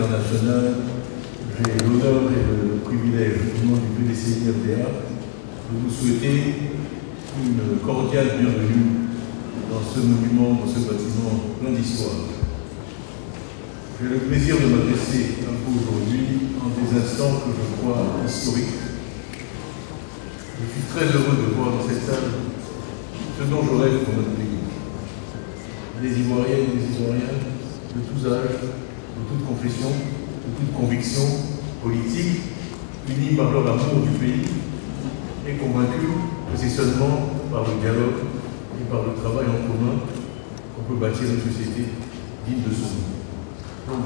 international, j'ai l'honneur et le privilège, au nom du PDCI-RDA, de vous souhaiter une cordiale bienvenue dans ce monument, dans ce bâtiment plein d'histoire. J'ai le plaisir de m'adresser à vous aujourd'hui en des instants que je crois historiques. Je suis très heureux de voir dans cette salle ce dont je rêve pour notre pays. Des Ivoiriennes et des Ivoiriens de tous âges, de toute confession, de toute conviction politique, unis par leur amour du pays et convaincus que c'est seulement par le dialogue et par le travail en commun qu'on peut bâtir une société digne de son nom. Donc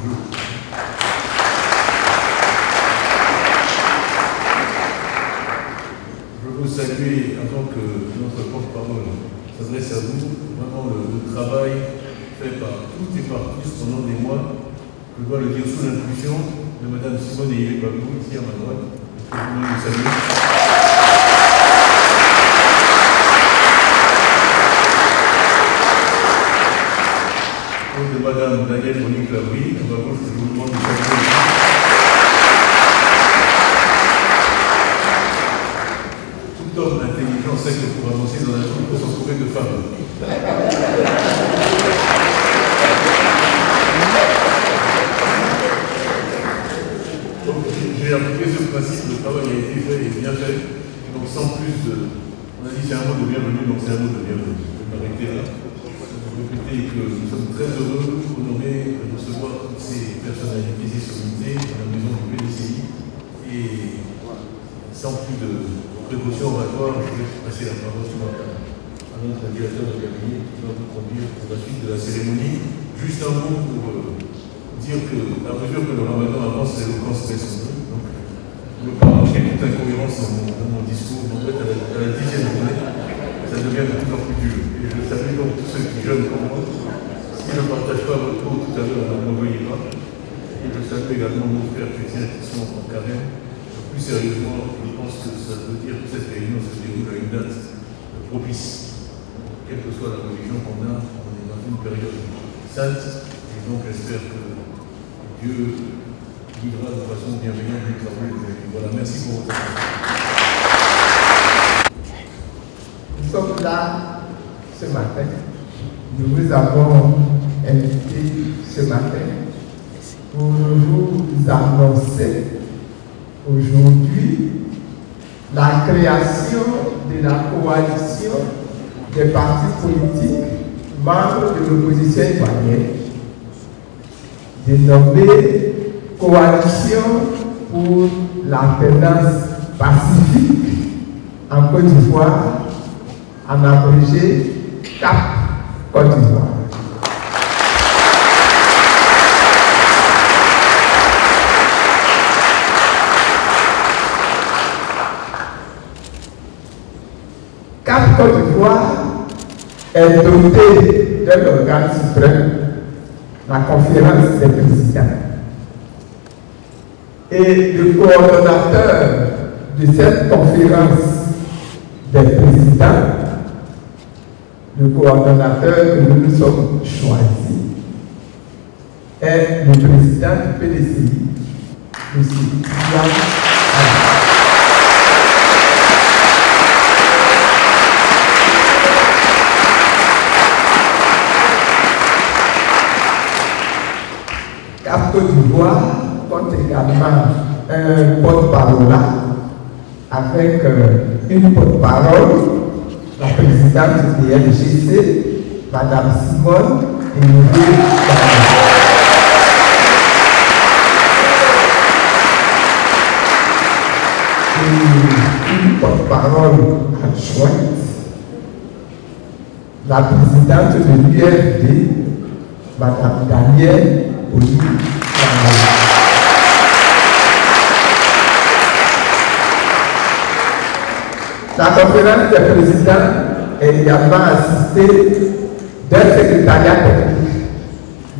je veux saluer, avant que notre porte-parole s'adresse à vous, vraiment le travail fait par toutes et par tous pendant des mois. Je dois le dire sous l'impulsion de Mme Simone et Babou, ici à ma droite. Je vous le saluer. Et de Mme Danielle Monique Labrie, à ma gauche, je vous demande de saluer. Tout homme intelligent sait que pour avancer dans la vie, il faut s'entourer de femmes. Donc j'ai appliqué ce principe, le travail a été fait et bien fait. Donc sans plus de... On a dit c'est un mot de bienvenue, donc c'est un mot de bienvenue. Je vais m'arrêter là. Répéter que nous sommes très heureux, honorés de recevoir toutes ces personnalités et sommités à la maison du PDCI. Et sans plus de précautions oratoires, je vais passer la parole à notre directeur de cabinet qui va nous conduire pour la suite de la cérémonie. Juste un mot pour dire que, à mesure que le ramadan avance, l'éloquence baisse un peu. Donc, je ne veux pas manquer toute incohérence dans mon discours. En fait, à la 10e journée, ça devient de plus en plus dur. Et je salue donc tous ceux qui jeûnent comme moi. Si je ne partage pas votre mot tout à l'heure, ne m'en veuillez pas. Et je salue également nos frères chrétiens qui sont en carême. Plus sérieusement, je pense que ça veut dire que cette réunion se déroule à une date propice. Quelle que soit la religion qu'on a, on est dans une période sainte. Et donc j'espère que Dieu guidera de façon bienveillante les travaux aujourd'hui. Voilà, merci pour votre attention. Nous sommes là ce matin. Nous vous avons invité ce matin pour vous annoncer aujourd'hui la création de la coalition des partis politiques membres de l'opposition ivoirienne, dénommée Coalition pour l'alternance pacifique en Côte d'Ivoire, en abrégé CAP Côte d'Ivoire. CAP Côte d'Ivoire est doté d'un organe suprême, la conférence des présidents. Et le coordonnateur de cette conférence des présidents, le coordonnateur que nous nous sommes choisis, est le président du PDCI, M. Yann Ali. CAP Côte d'Ivoire compte également un porte-parole avec une porte-parole, la présidente du PLGC, Mme Simone et une porte-parole adjointe, la présidente de l'URD, Mme Danielle Monique Labrie. La conférence des présidents est également assistée d'un secrétariat technique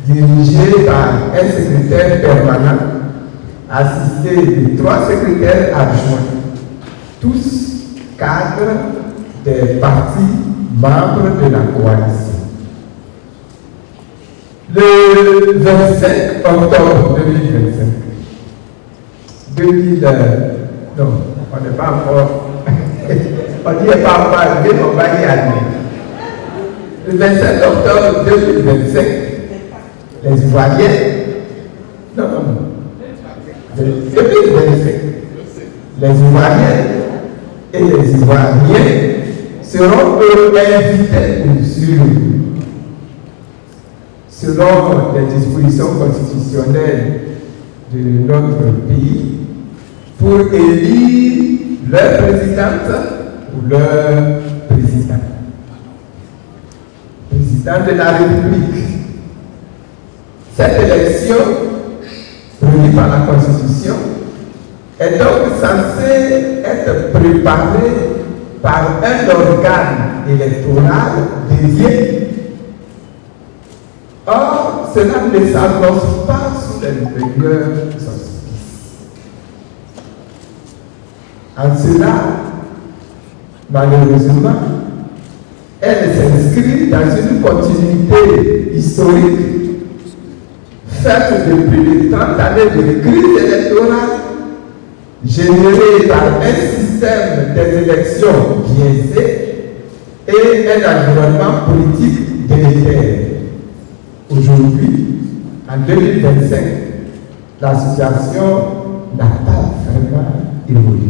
dirigé par un secrétaire permanent, assisté de 3 secrétaires adjoints, tous cadres des partis membres de la coalition. Le 25 octobre 2025, non, on n'est pas encore, on n'y est pas encore arrivé, on va y aller. Le 25 octobre 2025, les Ivoiriens, non, 2025, les Ivoiriens et les Ivoiriens seront invités selon les dispositions constitutionnelles de notre pays pour élire leur présidente ou leur président. Président de la République. Cette élection, prévue par la Constitution, est donc censée être préparée par un organe électoral dédié. Or, cela ne s'annonce pas sous les meilleurs auspices. En cela, malheureusement, elle s'inscrit dans une continuité historique faite de plus de 30 années de crise électorale générée par un système des élections biaisées et un environnement politique délétère. Aujourd'hui, en 2025, la situation n'a pas vraiment évolué.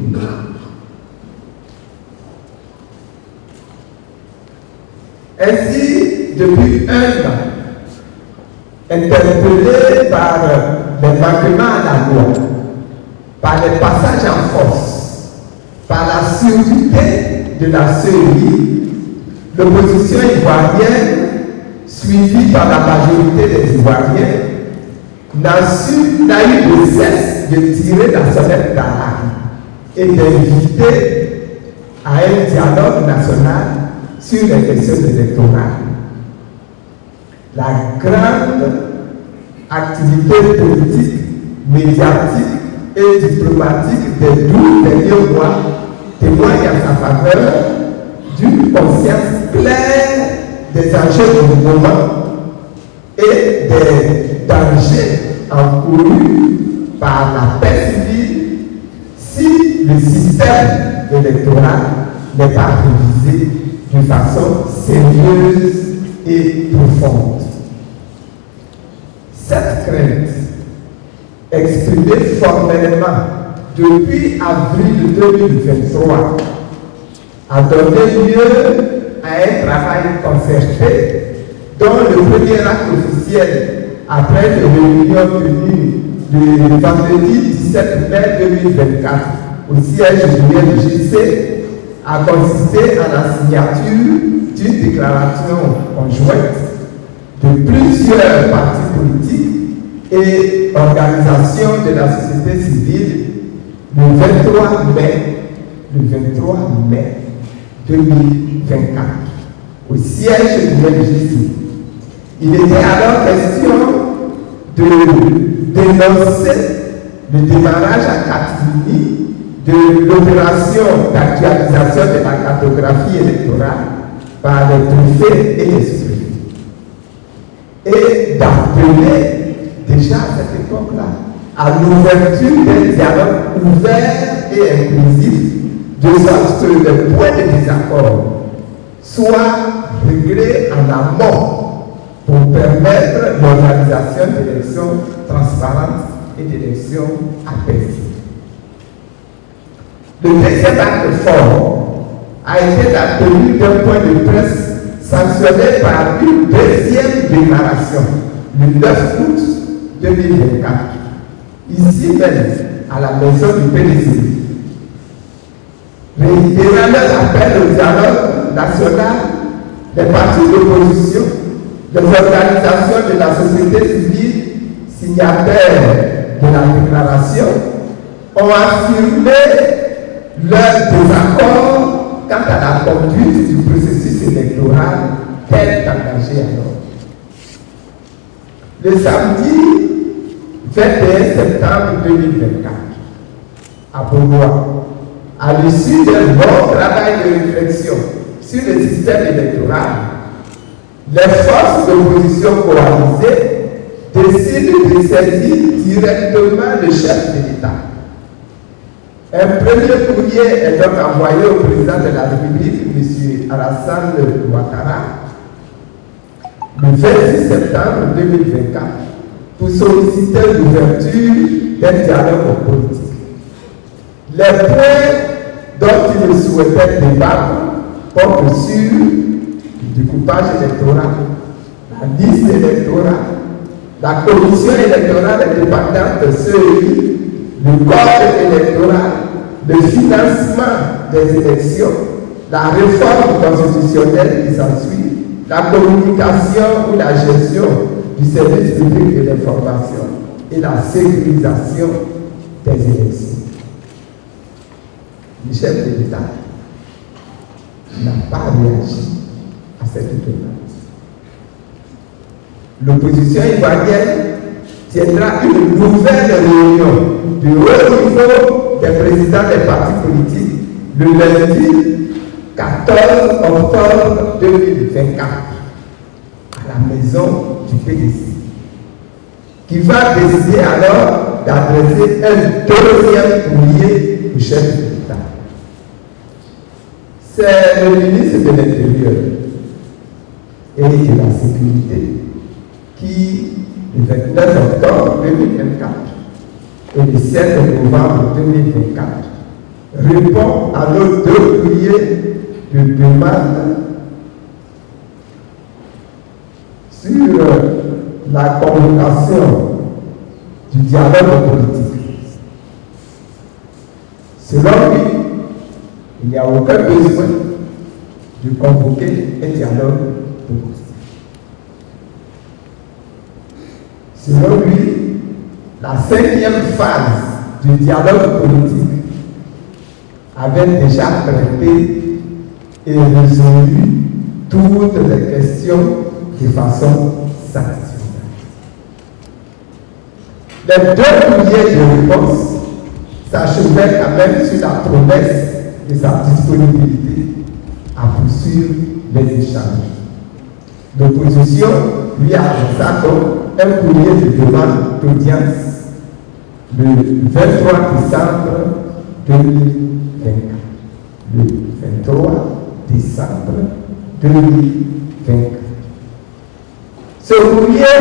Ainsi, depuis un an, interpellé par les manquements à la loi, par les passages en force, par la surdité de la CEI, l'opposition ivoirienne, suivie par la majorité des Ivoiriens, n'a eu de cesse de tirer la sonnette d'alarme et d'inviter à un dialogue national sur les questions électorales. La grande activité politique, médiatique et diplomatique des 12 derniers mois témoigne à sa faveur d'une conscience claire des enjeux du moment et des dangers encourus par la paix civile si le système électoral n'est pas révisé de façon sérieuse et profonde. Cette crainte, exprimée formellement depuis avril 2023, a donné lieu à un travail concerté dont le premier acte officiel après les réunions tenues le vendredi 17 mai 2024 au siège du MJC a consisté à la signature d'une déclaration conjointe de plusieurs partis politiques et organisations de la société civile le 23 mai 2024 au siège du MJC. Il était alors question de dénoncer le démarrage à Catimini de l'opération d'actualisation de la cartographie électorale par les préfets et les sous-préfets. Et d'appeler déjà à cette époque-là à l'ouverture d'un dialogue ouvert et inclusif, de sorte que les points de désaccord soient réglés en amont pour permettre l'organisation d'élections transparentes et d'élections apaisées. Le deuxième acte fort a été la tenue d'un point de presse sanctionné par une deuxième déclaration le 9 août 2024, ici même à la maison du PDC. Réitérant leur appel au dialogue national, les partis d'opposition, les organisations de la société civile signataires de la déclaration ont affirmé leur désaccord quant à la conduite du processus électoral tel qu'engagé alors. Le samedi 21 septembre 2024, à Beauvoir, à l'issue d'un long travail de réflexion sur le système électoral, les forces d'opposition coalisées décide de saisir directement le chef de l'État. Un premier courrier est donc envoyé au président de la République, M. Alassane Ouattara, le 26 septembre 2024, pour solliciter l'ouverture d'un dialogue politique. Les points dont il souhaitait débattre portent sur le découpage électoral, la liste électorale, la commission électorale indépendante CEI, le code électoral, le financement des élections, la réforme constitutionnelle qui s'ensuit, la communication ou la gestion du service public de l'information et la sécurisation des élections. Le chef de l'État n'a pas réagi à cette demande. L'opposition ivoirienne tiendra une nouvelle réunion du haut niveau des présidents des partis politiques le lundi 14 octobre 2024 à la maison du PDC, qui va décider alors d'adresser un deuxième courrier au chef de l'État. C'est le ministre de l'Intérieur et de la Sécurité qui, le 29 octobre 2024 et le 7 novembre 2024, répond à nos deux courriers de demande sur la convocation du dialogue politique. Selon lui, il n'y a aucun besoin de convoquer un dialogue politique. Selon lui, la 5e phase du dialogue politique avait déjà traité et résolu toutes les questions de façon satisfaisante. Les deux courriers de réponse s'achevaient quand même sur la promesse de sa disponibilité à poursuivre les échanges. L'opposition lui adressa donc un courrier de demande d'audience le 23 décembre 2024. Le 23 décembre 2024. Ce courrier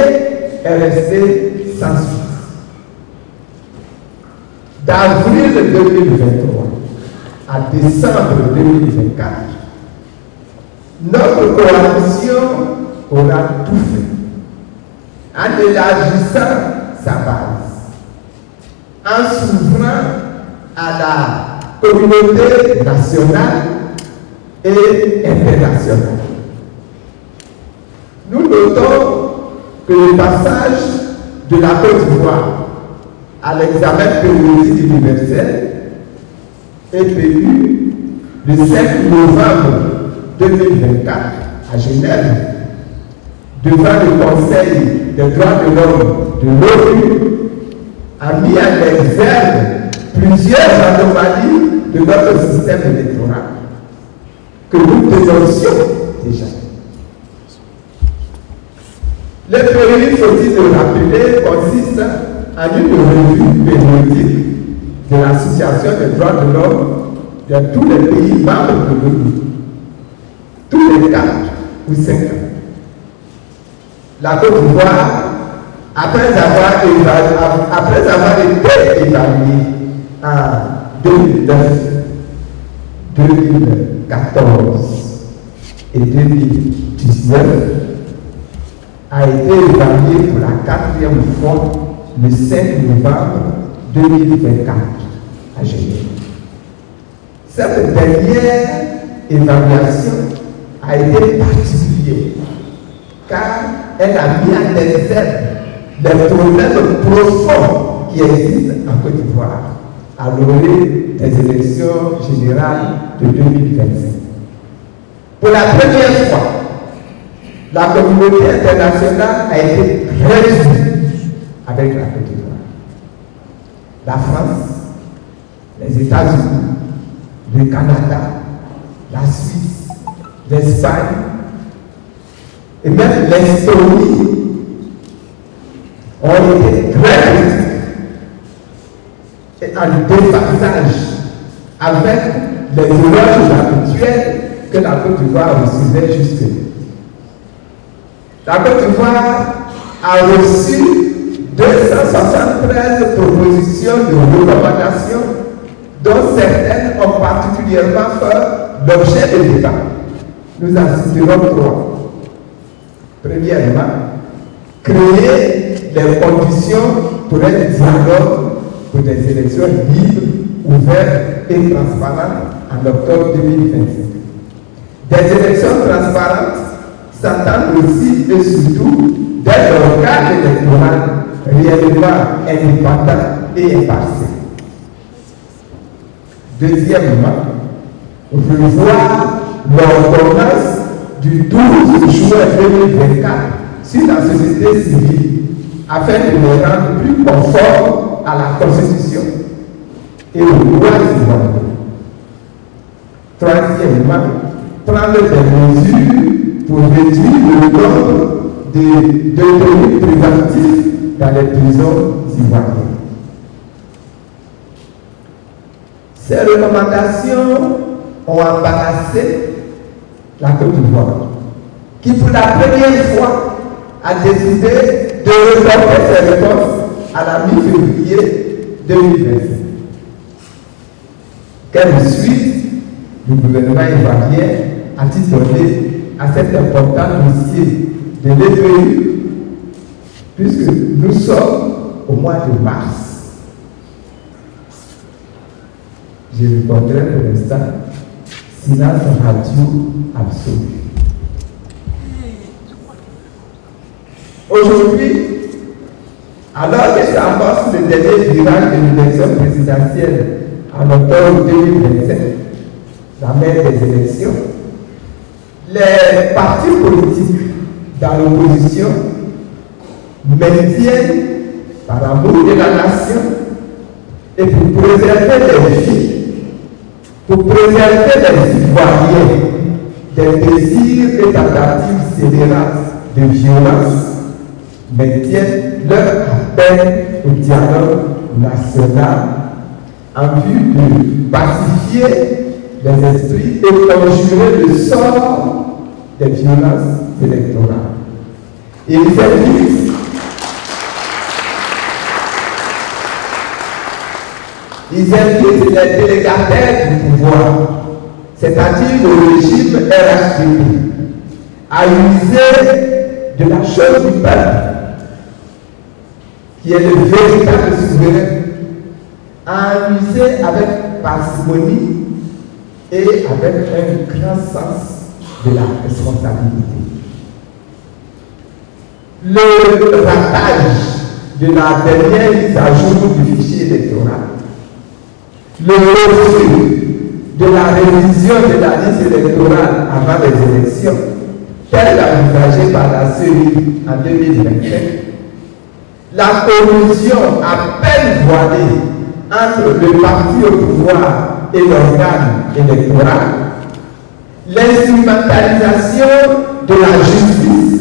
est resté sans suite. D'avril 2023 à décembre 2024, notre coalition aura tout fait en élargissant sa base, en s'ouvrant à la communauté nationale et internationale. Nous notons que le passage de la Côte d'Ivoire à l'examen périodique universel est prévu le 5 novembre 2024 à Genève, devant le Conseil des droits de l'homme de l'ONU, a mis en exergue plusieurs anomalies de notre système électoral que nous dénoncions déjà. Le premier, faut-il le rappeler, consiste en une revue périodique de la situation des droits de l'homme dans tous les pays membres de l'ONU, tous les 4 ou 5 ans. La Côte d'Ivoire, après avoir été évaluée en 2009, 2014 et 2019, a été évaluée pour la 4e fois le 5 novembre 2024 à Genève. Cette dernière évaluation a été particulière car elle a mis en exergue les problèmes profonds qui existent en Côte d'Ivoire à l'orée des élections générales de 2025. Pour la première fois, la communauté internationale a été réunie avec la Côte d'Ivoire. La France, les États-Unis, le Canada, la Suisse, l'Espagne et même l'Estonie ont été très critiques et en déphasage avec les éloges habituels que la Côte d'Ivoire recevait jusque-là. La Côte d'Ivoire a reçu 273 propositions de recommandation, dont certaines ont particulièrement fait l'objet de débat. Nous en citerons 3. Premièrement, créer les conditions pour un dialogue pour des élections libres, ouvertes et transparentes en octobre 2025. Des élections transparentes s'attendent aussi et surtout d'un organe électoral réellement indépendant et impartial. Deuxièmement, revoir l'ordonnance du 12 juin 2024 sur la société civile afin de les rendre plus conformes à la Constitution et aux lois ivoiriennes. Troisièmement, prendre des mesures pour réduire le nombre de détenus préventifs dans les prisons ivoiriennes. Ces recommandations ont embarrassé la Côte d'Ivoire, qui pour la première fois a décidé de reporter ses réponses à la mi-février 2025. Quelle suite le gouvernement ivoirien a-t-il donné à cet important dossier de l'EPU, puisque nous sommes au mois de mars? Je répondrai pour l'instant silence radio absolu. Aujourd'hui, alors que s'amorce le dernier virage de l'élection présidentielle en octobre 2025, la mère des élections, les partis politiques dans l'opposition maintiennent, par amour de la nation et pour préserver les vies, pour préserver les Ivoiriens des désirs et tentatives scélérates de violence, maintiennent leur appel au dialogue national en vue de pacifier les esprits et conjurer le sort des violences électorales. Ils invitent les délégataires du pouvoir, c'est-à-dire le régime RHDP, à user de la chose du peuple, qui est le véritable souverain, à user avec parcimonie et avec un grand sens de la responsabilité. Le ratage de la dernière mise à jour du fichier électoral, le refus de la révision de la liste électorale avant les élections, telle envisagée par la CEI en 2025, la collusion à peine voilée entre le parti au pouvoir et l'organe électoral, l'instrumentalisation de la justice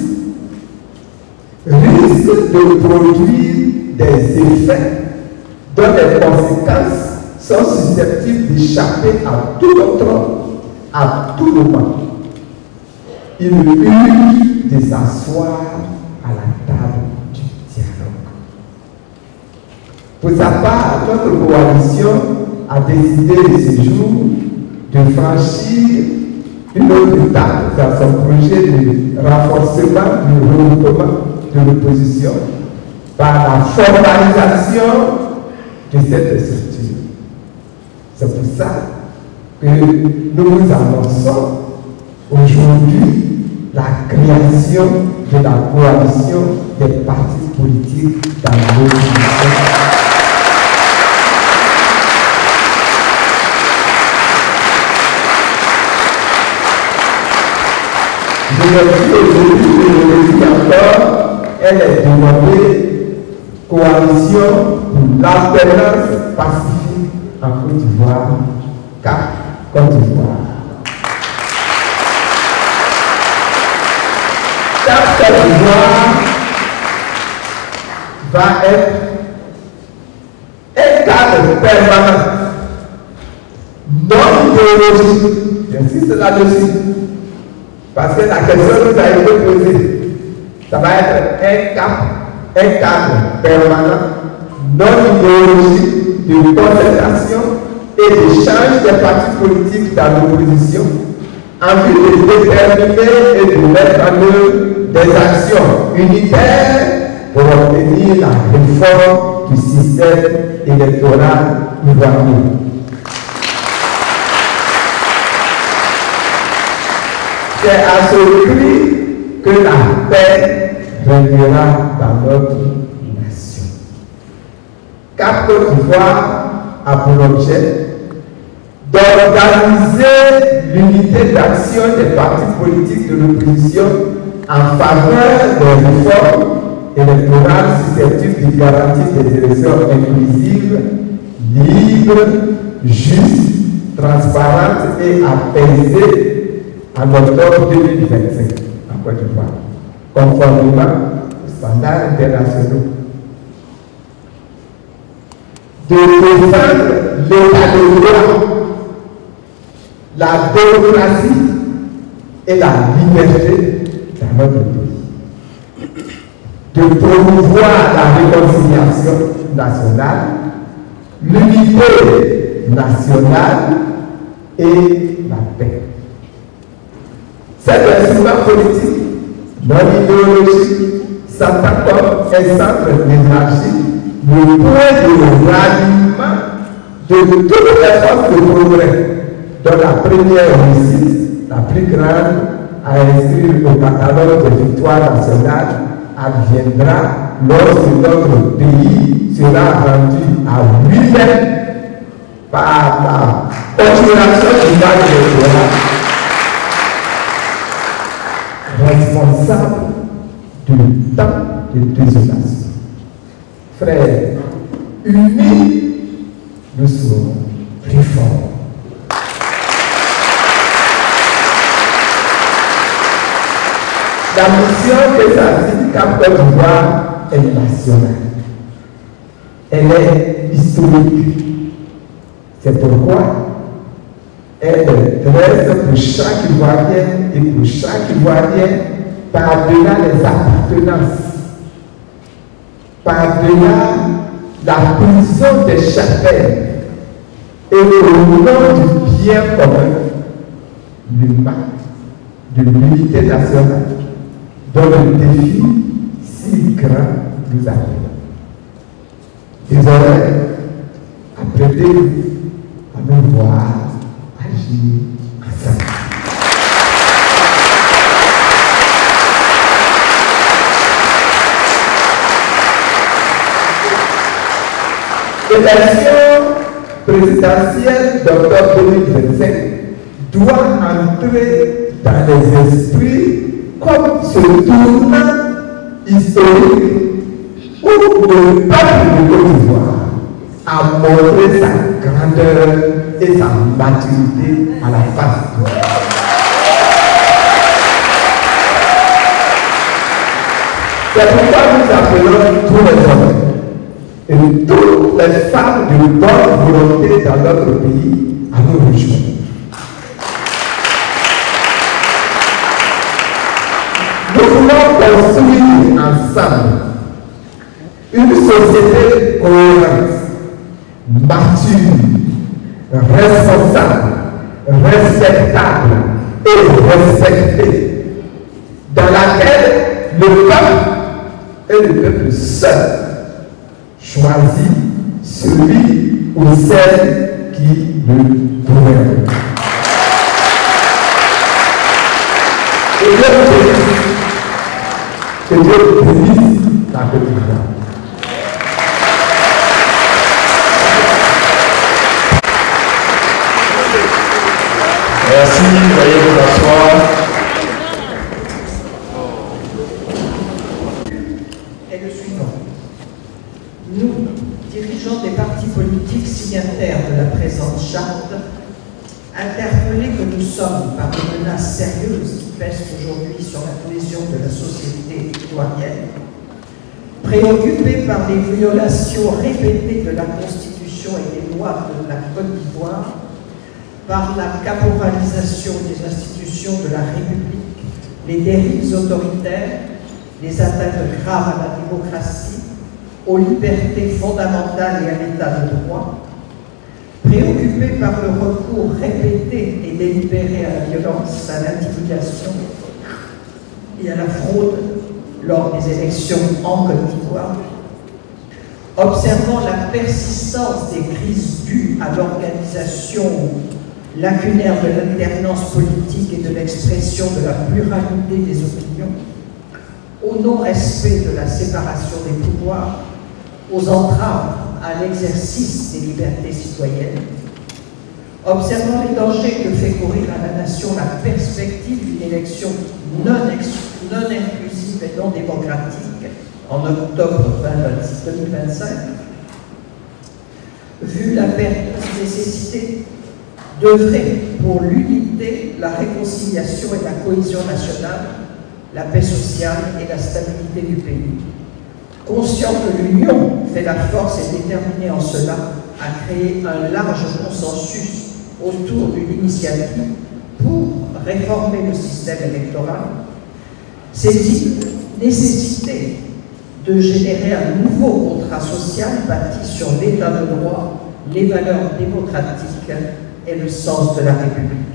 risque de produire des effets dont les conséquences sont susceptibles d'échapper à tout contrôle à tout moment. Il urge de s'asseoir à la table du dialogue. Pour sa part, notre coalition a décidé de ce jour de franchir une autre étape dans son projet de renforcement du regroupement de l'opposition par la formalisation de cette structure. C'est pour ça que nous vous annonçons aujourd'hui la création de la coalition des partis politiques dans l'opposition. Je l'ai dit aujourd'hui, je le dis encore, elle est demandée coalition pour l'alternance pacifique en Côte d'Ivoire, CAP Côte d'Ivoire. CAP Côte d'Ivoire va être un cadre permanent, non idéologique. J'insiste là-dessus, parce que la question nous a été posée. Ça va être un cadre permanent, non idéologique, de concertation et d'échange des partis politiques dans l'opposition, en vue de déterminer et de mettre en œuvre des actions unitaires pour obtenir la réforme du système électoral ivoirien. C'est à ce prix que la paix régnera dans notre nation. Cap Côte d'Ivoire a pour objet d'organiser l'unité d'action des partis politiques de l'opposition en faveur des réformes électorales susceptibles de garantir des élections inclusives, libres, justes, transparentes et apaisées en octobre 2025 en Côte d'Ivoire, conformément aux standards internationaux. De défendre l'état de droit, la démocratie et la liberté dans notre pays. De promouvoir la réconciliation nationale, l'unité nationale et la paix. Cet instrument politique, non idéologique, s'entend comme un centre d'énergie, le point de ralliement de toutes les forces de progrès, dont la première réussite, la plus grande, à inscrire au catalogue des victoires nationales, adviendra lorsque notre pays sera rendu à lui-même par la continuation du mandat électoral, responsable du temps de désolation. Frères, unis, nous serons plus forts. La mission que s'assigne Cap Côte d'Ivoire est nationale. Elle est historique. C'est pourquoi elle dresse pour chaque Ivoirienne et pour chaque Ivoirien par-delà les appartenances, par-delà la prison des chapelles et au nom du bien commun, le marque de l'unité nationale dont le défi si grand nous attend. Désormais, apprêtez-vous à nous voir agir ensemble. L'élection présidentielle d'octobre 2025 doit entrer dans les esprits comme ce tournant historique où le peuple de Côte d'Ivoire a montré sa grandeur et sa maturité à la face du monde. C'est pourquoi nous appelons tous les hommes et toutes les femmes de bonne volonté dans notre pays à nous rejoindre. Nous voulons construire ensemble une société cohérente, mature, responsable, respectable et respectée, dans laquelle le peuple et le peuple seul choisit celui ou celle qui le gouverne. Et que Dieu bénisse la Côte d'Ivoire. Merci, veuillez vous asseoir. Et le suivant. Nous, dirigeants des partis politiques signataires de la présente charte, interpellés que nous sommes par les menaces sérieuses qui pèsent aujourd'hui sur la cohésion de la société ivoirienne, Préoccupé par les violations répétées de la Constitution et des lois de la Côte d'Ivoire, par la caporalisation des institutions de la République, les dérives autoritaires, les atteintes graves à la démocratie, aux libertés fondamentales et à l'état de droit, préoccupé par le recours répété et délibéré à la violence, à l'intimidation et à la fraude lors des élections en Côte d'Ivoire, observant la persistance des crises dues à l'organisation lacunaire de l'alternance politique et de l'expression de la pluralité des opinions, au non-respect de la séparation des pouvoirs, aux entraves à l'exercice des libertés citoyennes, observant les dangers que fait courir à la nation la perspective d'une élection non inclusive et non démocratique en octobre 2025, vu la nécessité d'œuvrer pour l'unité, la réconciliation et la cohésion nationale, la paix sociale et la stabilité du pays. Conscient que l'union fait la force et déterminé en cela à créer un large consensus autour d'une initiative pour réformer le système électoral, c'est dit nécessité de générer un nouveau contrat social bâti sur l'état de droit, les valeurs démocratiques et le sens de la République.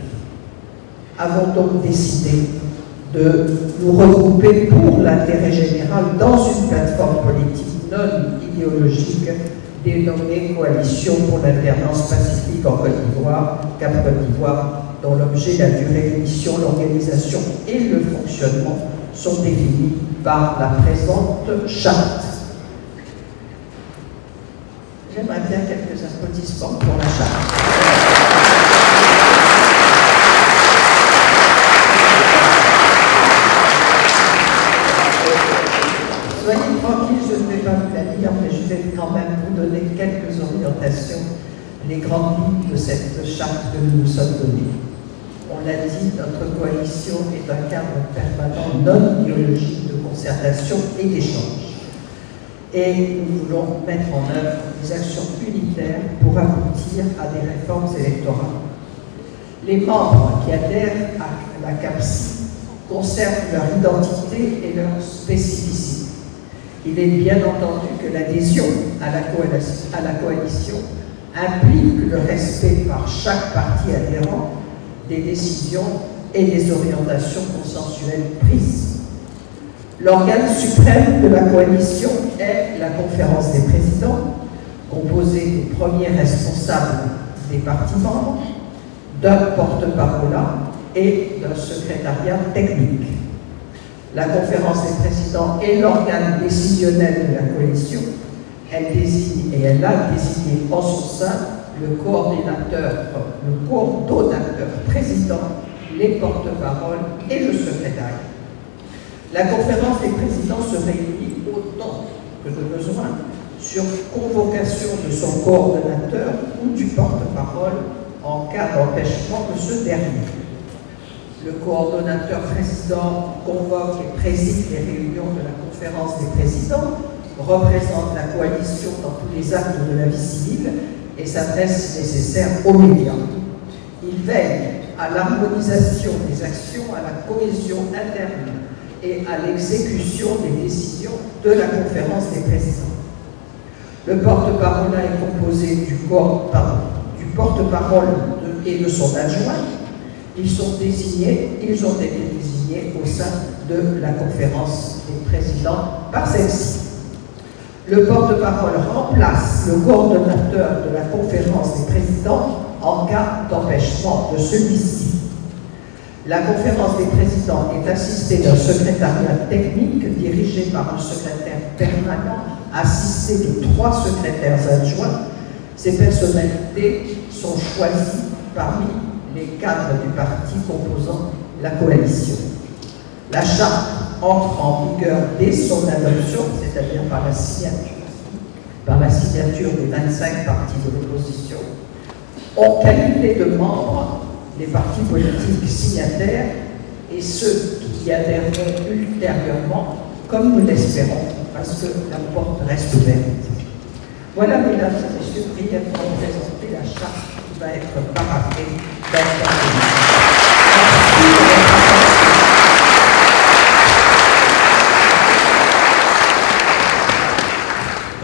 Avons donc décidé de nous regrouper pour l'intérêt général dans une plateforme politique non idéologique dénommée Coalition pour l'alternance pacifique en Côte d'Ivoire, Cap Côte d'Ivoire, dont l'objet, la durée de mission, l'organisation et le fonctionnement sont définis par la présente charte. J'aimerais bien quelques applaudissements pour la charte. Soyez tranquilles, je ne vais pas vous la lire, mais je vais quand même vous donner quelques orientations, les grandes lignes de cette charte que nous nous sommes données. On l'a dit, notre coalition est un cadre permanent non idéologique de concertation et d'échange. Et nous voulons mettre en œuvre des actions unitaires pour aboutir à des réformes électorales. Les membres qui adhèrent à la CAPCI conservent leur identité et leur spécificité. Il est bien entendu que l'adhésion à la coalition implique le respect par chaque parti adhérent des décisions et des orientations consensuelles prises. L'organe suprême de la coalition est la conférence des présidents, composée des premiers responsables des partis membres, d'un porte-parole et d'un secrétariat technique. La conférence des présidents est l'organe décisionnel de la coalition. Elle désigne et elle a désigné en son sein le coordonnateur président, les porte-paroles et le secrétaire. La conférence des présidents se réunit autant que de besoin sur convocation de son coordonnateur ou du porte-parole en cas d'empêchement de ce dernier. Le coordonnateur président convoque et préside les réunions de la conférence des présidents, représente la coalition dans tous les actes de la vie civile et s'adresse si nécessaire aux médias. Il veille à l'harmonisation des actions, à la cohésion interne et à l'exécution des décisions de la conférence des présidents. Le porte-parole est composé du porte-parole et de son adjoint. Ils ont été désignés au sein de la conférence des présidents par celle-ci. Le porte-parole remplace le coordonnateur de la conférence des présidents en cas d'empêchement de celui-ci. La conférence des présidents est assistée d'un secrétariat technique dirigé par un secrétaire permanent assisté de 3 secrétaires adjoints. Ces personnalités sont choisies parmi les cadres du parti composant la coalition. La charte entre en vigueur dès son adoption, c'est-à-dire par la signature des 25 partis de l'opposition. En qualité de membres, les partis politiques signataires et ceux qui y adhéreront ultérieurement, comme nous l'espérons, parce que la porte reste ouverte. Voilà, mesdames et messieurs, brièvement présenter la charte qui va être paraphée dans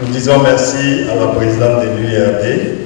Nous disons merci à la présidente de l'URD.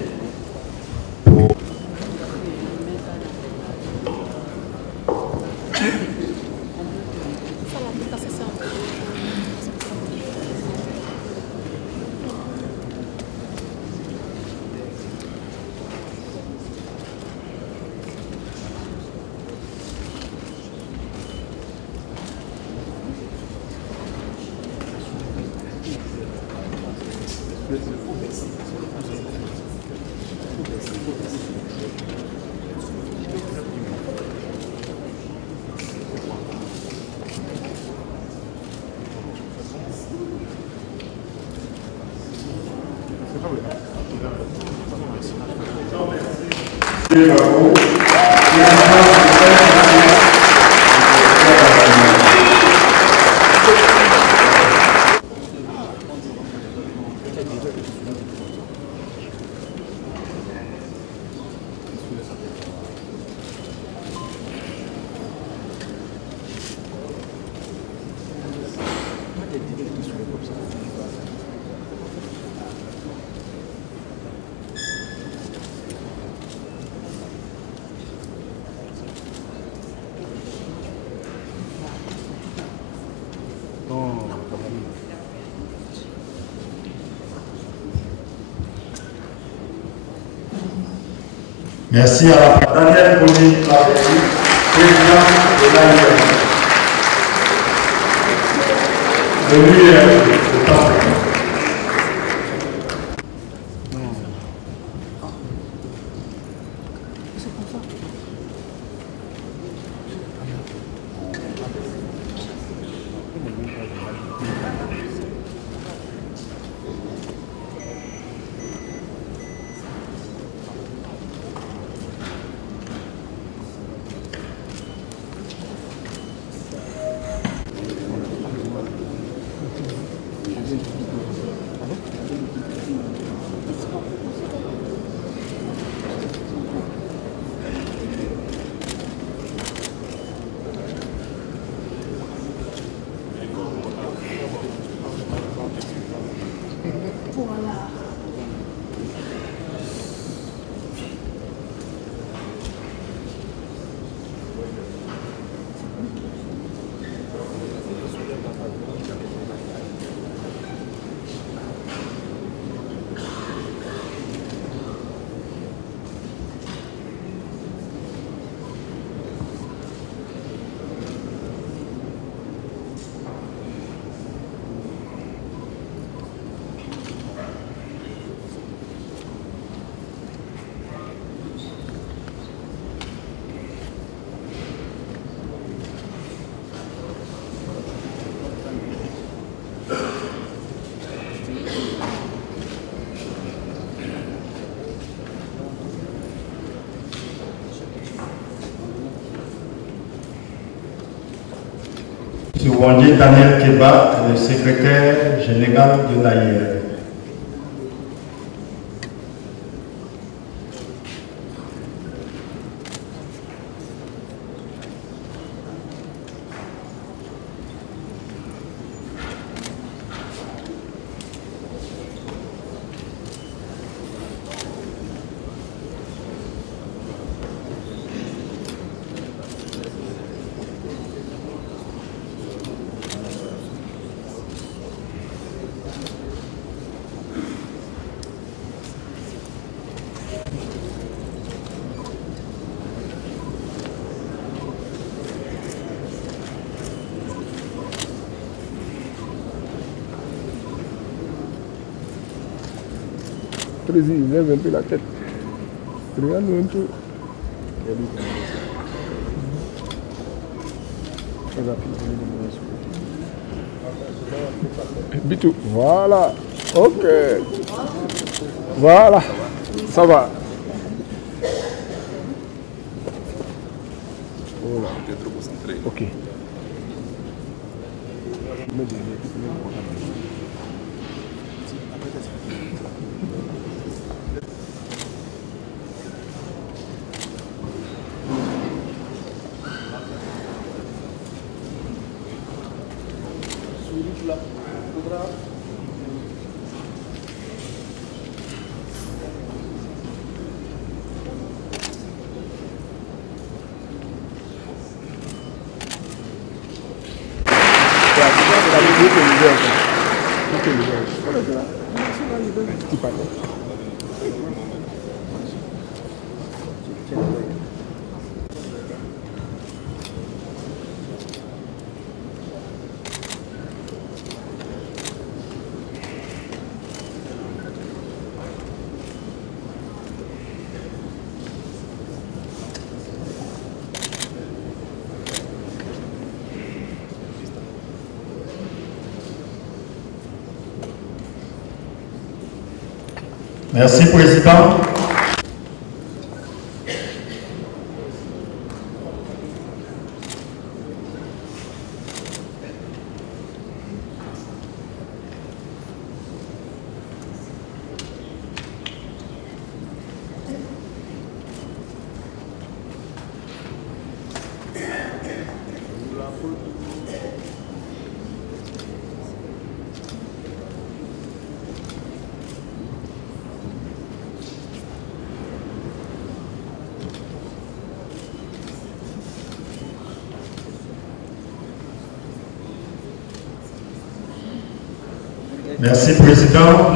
Merci à la Daniel Bonny, président de l'URD. Souvendier Daniel Keba, le secrétaire général de l'AIR. Président, lève un peu la tête. Regarde-nous un peu. Bitou, voilà. Ok. Voilà. Ça va. Voilà. Ok. Merci, Président. Merci, Président.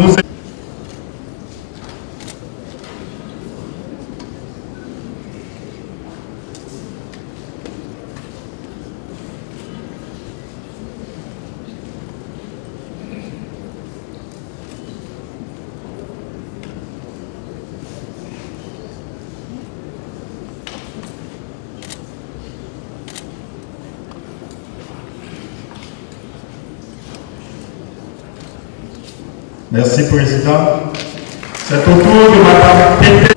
Merci, Président. C'est au tour de Mme Pété.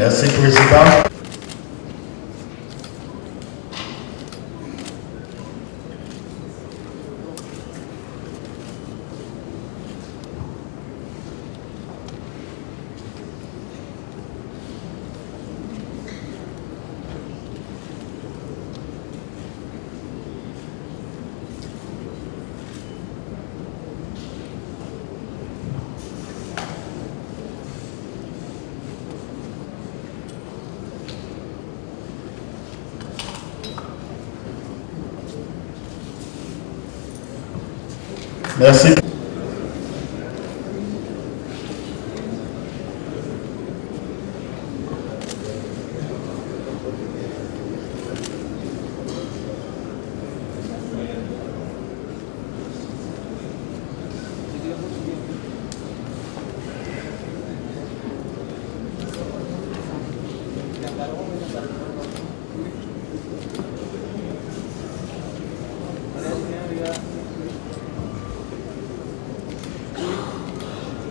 Merci, Président. Merci.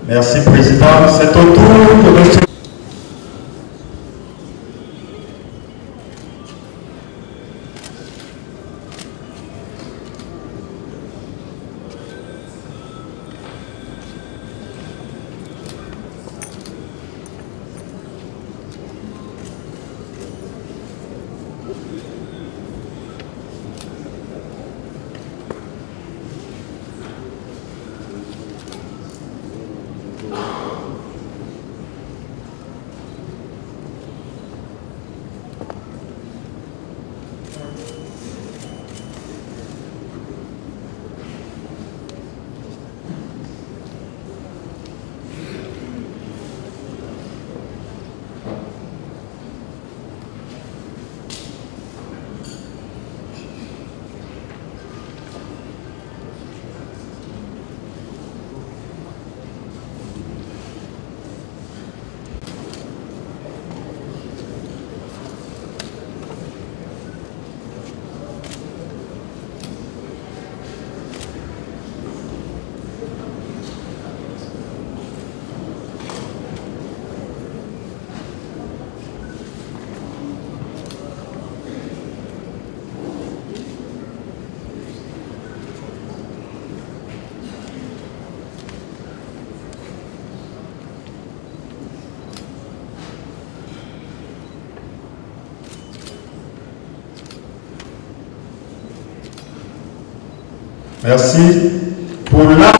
Merci, Président. C'est au tour de M. Merci. Pour la...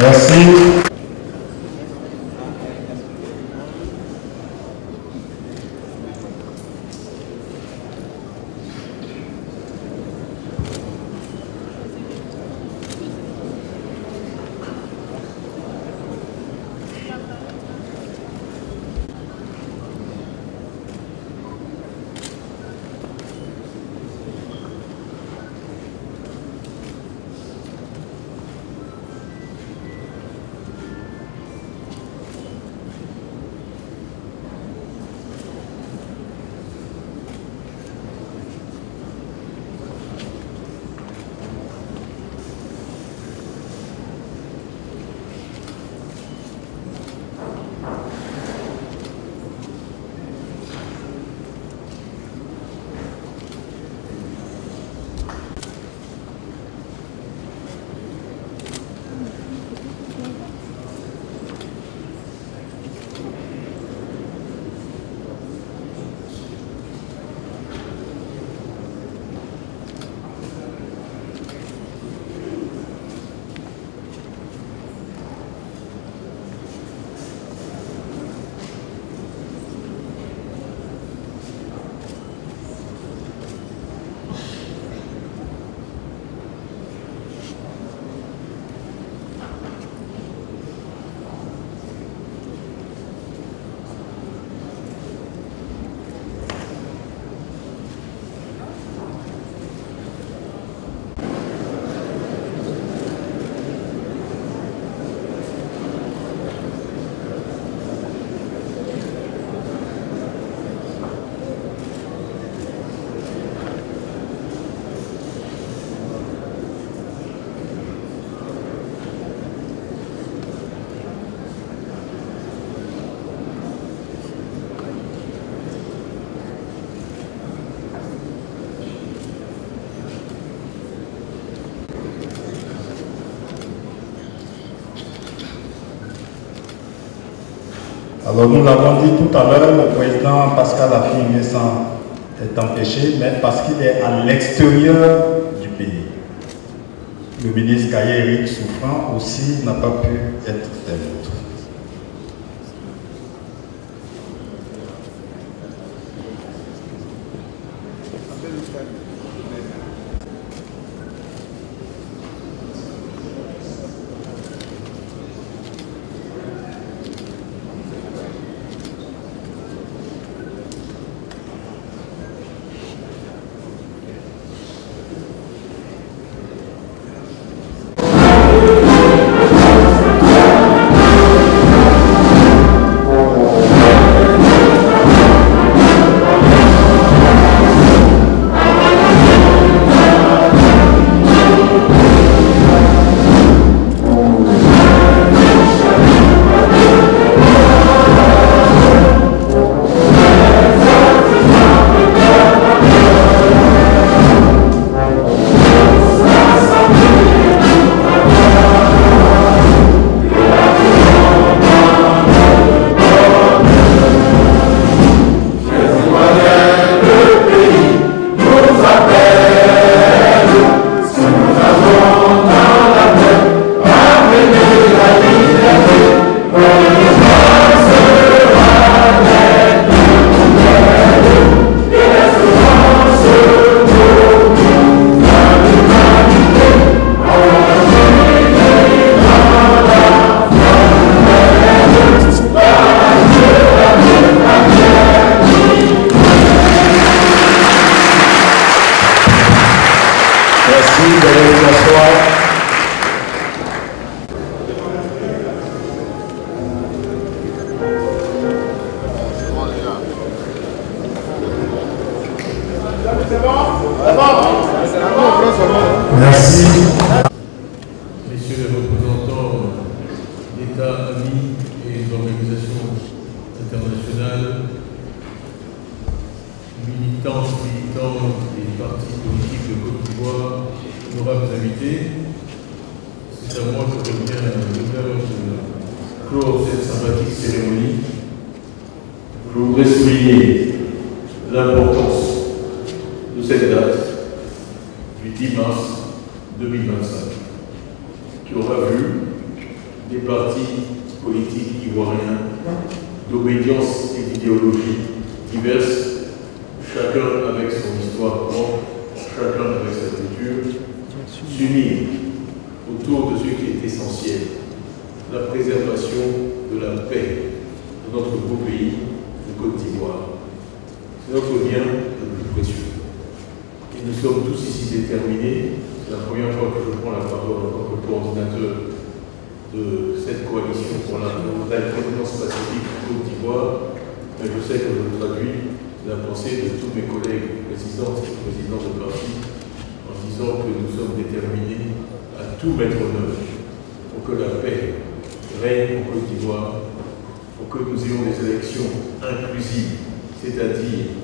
Merci. Alors nous l'avons dit tout à l'heure, le président Pascal Affi-Vincent est empêché, mais parce qu'il est à l'extérieur du pays. Le ministre Kaye-Éric Souffrant aussi n'a pas pu être des nôtres. Merci. Messieurs les représentants d'États, amis et d'organisations internationales, militants des partis politiques de Côte d'Ivoire, honorables invités, c'est à moi que revient l'honneur de clore cette sympathique cérémonie. Je voudrais souligner l'importance de cette date du 10 mars 2025, qui aura vu des partis politiques ivoiriens d'obédience et d'idéologie diverses, chacun avec son histoire propre, chacun avec sa culture, s'unir autour de ce qui est essentiel, la préservation de la paix de notre beau pays, de Côte d'Ivoire. C'est notre bien le plus précieux. Et nous sommes tous ici déterminés. C'est la première fois que je prends la parole en tant que coordinateur de cette coalition pour l'indépendance pacifique de Côte d'Ivoire. Mais je sais que je traduis la pensée de tous mes collègues présidents et présidents de parti en disant que nous sommes déterminés à tout mettre en œuvre pour que la paix règne en Côte d'Ivoire, pour que nous ayons des élections inclusives, c'est-à-dire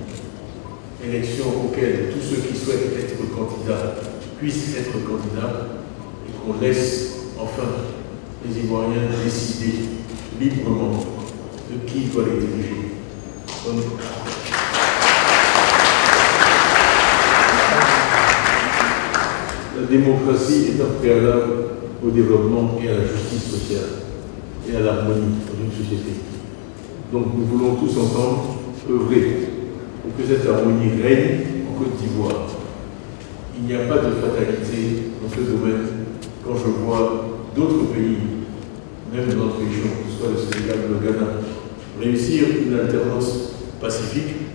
élections auxquelles tous ceux qui souhaitent être candidats puissent être candidats et qu'on laisse enfin les Ivoiriens décider librement de qui doit les diriger. La démocratie est un préalable au développement et à la justice sociale et à l'harmonie dans une société. Donc nous voulons tous ensemble œuvrer pour que cette harmonie règne en Côte d'Ivoire. Il n'y a pas de fatalité dans ce domaine quand je vois d'autres pays, même dans notre région, que ce soit le Sénégal ou le Ghana, réussir une alternance pacifique.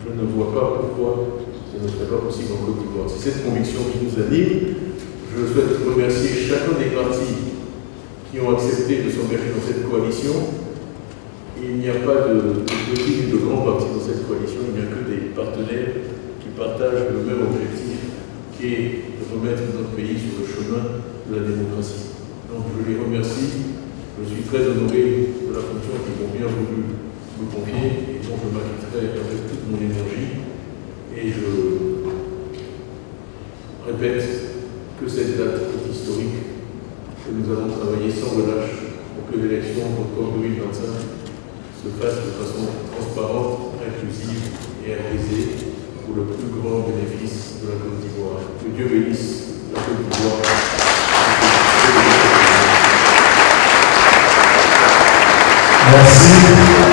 Je ne vois pas pourquoi ce ne serait pas possible en Côte d'Ivoire. C'est cette conviction qui nous anime. Je souhaite remercier chacun des partis qui ont accepté de s'engager dans cette coalition. Il n'y a pas de petits et de grands partis dans cette coalition, il n'y a que des partenaires qui partagent le même objectif, qui est de remettre notre pays sur le chemin de la démocratie. Donc je les remercie, je suis très honoré de la fonction qu'ils ont bien voulu me confier et dont je m'acquitterai avec toute mon énergie. Et je répète que cette date est historique, que nous allons travailler sans relâche pour que l'élection d'octobre 2025 se fasse de façon transparente, inclusive et apaisée pour le plus grand bénéfice de la Côte d'Ivoire. Que Dieu bénisse la Côte d'Ivoire. Merci.